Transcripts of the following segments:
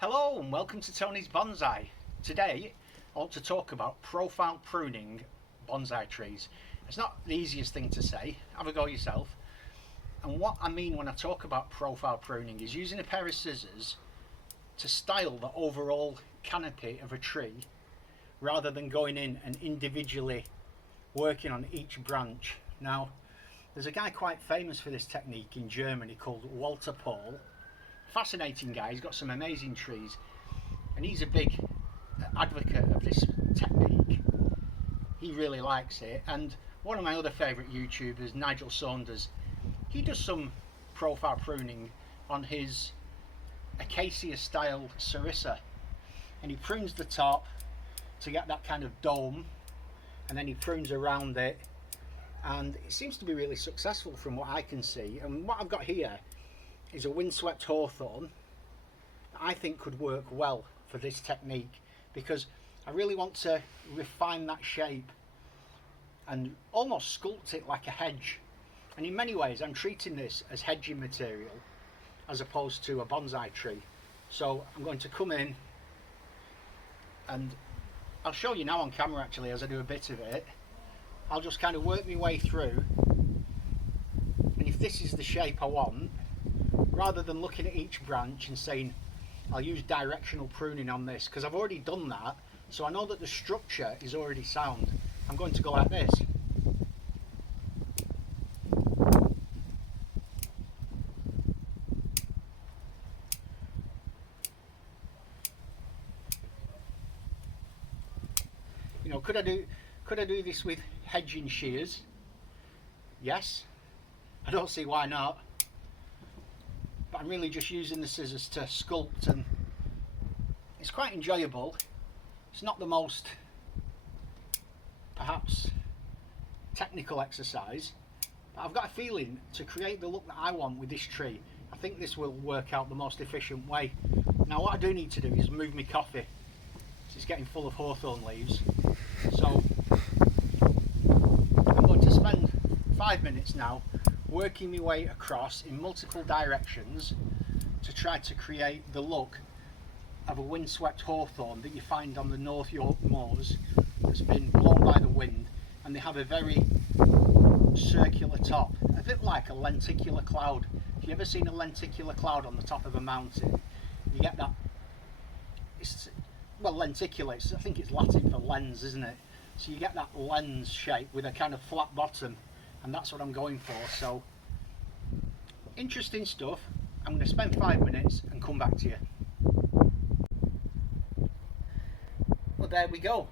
Hello and welcome to Tony's Bonsai. Today I want to talk about profile pruning bonsai trees. It's not the easiest thing to say, have a go yourself. And what I mean when I talk about profile pruning is using a pair of scissors to style the overall canopy of a tree rather than going in and individually working on each branch. Now there's a guy quite famous for this technique in Germany called Walter Paul. Fascinating guy, he's got some amazing trees and he's a big advocate of this technique. He really likes it, and one of my other favourite YouTubers, Nigel Saunders, he does some profile pruning on his acacia style sarissa, and he prunes the top to get that kind of dome, and then he prunes around it, and it seems to be really successful from what I can see. And what I've got here is a windswept hawthorn that I think could work well for this technique, because I really want to refine that shape and almost sculpt it like a hedge. And in many ways I'm treating this as hedging material as opposed to a bonsai tree. So I'm going to come in and I'll show you now on camera actually as I do a bit of it. I'll just kind of work my way through, and if this is the shape I want, rather than looking at each branch and saying I'll use directional pruning on this, because I've already done that, so I know that the structure is already sound, I'm going to go like this. You know, could I do this with hedging shears? Yes, I don't see why not. But I'm really just using the scissors to sculpt, and it's quite enjoyable. It's not the most perhaps technical exercise, but I've got a feeling to create the look that I want with this tree, I think this will work out the most efficient way. Now what I do need to do is move my coffee. It's getting full of hawthorn leaves, so I'm going to spend 5 minutes now working my way across in multiple directions to try to create the look of a windswept hawthorn that you find on the North York moors that's been blown by the wind, and they have a very circular top, a bit like a lenticular cloud. If you've ever seen a lenticular cloud on the top of a mountain, you get that, well, lenticular, I think it's Latin for lens, isn't it? So you get that lens shape with a kind of flat bottom, and that's what I'm going for. So interesting stuff. I'm going to spend 5 minutes and come back to you. Well, there we go.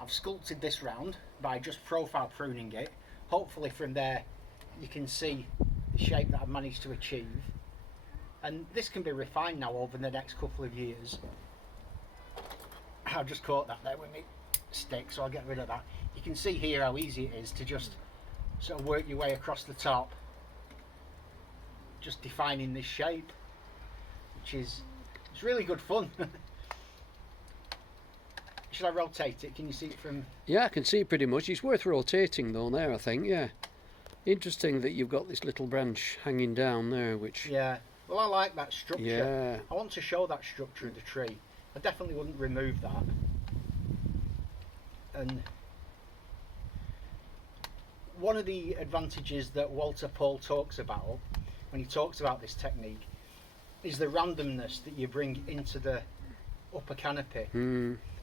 I've sculpted this round by just profile pruning it. Hopefully from there you can see the shape that I've managed to achieve, and this can be refined now over the next couple of years. I've just caught that there with me stick, so I'll get rid of that. You can see here how easy it is to just sort of work your way across the top, just defining this shape, which is, it's really good fun. Should I rotate it? Can you see it from? Yeah, I can see pretty much. It's worth rotating though there, I think. Yeah, interesting that you've got this little branch hanging down there, which, yeah, well, I like that structure. Yeah, I want to show that structure of the tree. I definitely wouldn't remove that. And one of the advantages that Walter Paul talks about when he talks about this technique is the randomness that you bring into the upper canopy.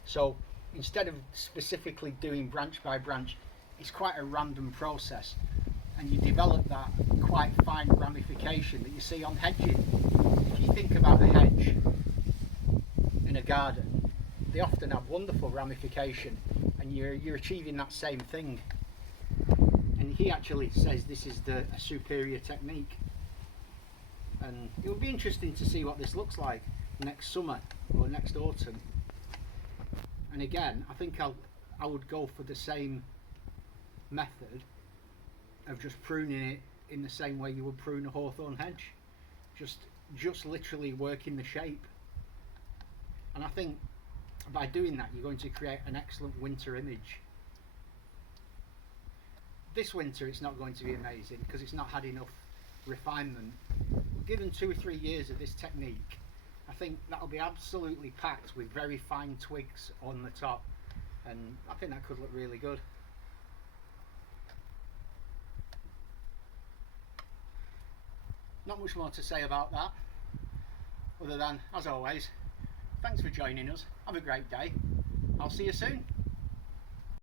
So instead of specifically doing branch by branch, it's quite a random process, and you develop that quite fine ramification that you see on hedging. If you think about a hedge in a garden, they often have wonderful ramification, and you're achieving that same thing. And he actually says this is a superior technique, and it will be interesting to see what this looks like next summer or next autumn. And again, I think I would go for the same method of just pruning it in the same way you would prune a hawthorn hedge, just literally working the shape. And I think by doing that you're going to create an excellent winter image. This winter it's not going to be amazing because it's not had enough refinement. Given 2 or 3 years of this technique, I think that'll be absolutely packed with very fine twigs on the top, and I think that could look really good. Not much more to say about that, other than, as always, thanks for joining us. Have a great day. I'll see you soon.